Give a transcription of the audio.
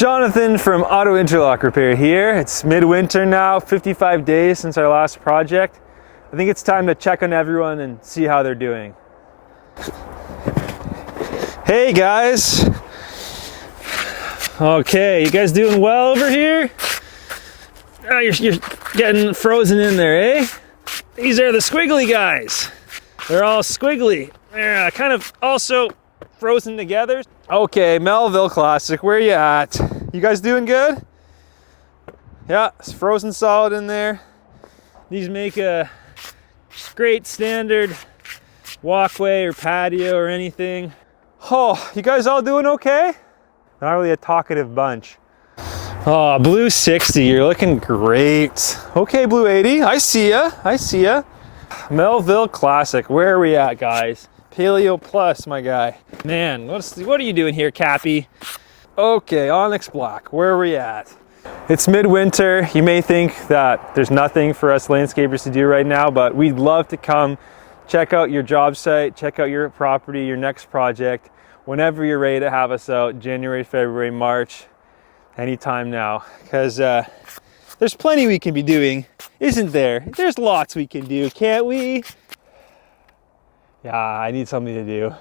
Jonathan from Ottawa Interlock Repair here. It's midwinter now, 55 days since our last project. I think it's time to check on everyone and see how they're doing. Hey guys. Okay, you guys doing well over here? Oh, you're getting frozen in there, eh? These are the squiggly guys. They're all squiggly. They're kind of also frozen together. Okay, Melville Classic, where you at? You guys doing good? Yeah, it's frozen solid in there. These make a great standard walkway or patio or anything. Oh, you guys all doing okay? Not really a talkative bunch. Oh, Blue 60, you're looking great. Okay, Blue 80, I see ya, I see ya. Melville Classic, where are we at, guys? Paleo Plus, my guy. Man, what are you doing here, Cappy? Okay, Onyx Black, where are we at? It's midwinter. You may think that there's nothing for us landscapers to do right now, but we'd love to come check out your job site, check out your property, your next project, whenever you're ready to have us out, January, February, March, anytime now. Because there's plenty we can be doing, isn't there? There's lots we can do, can't we? Yeah, I need something to do.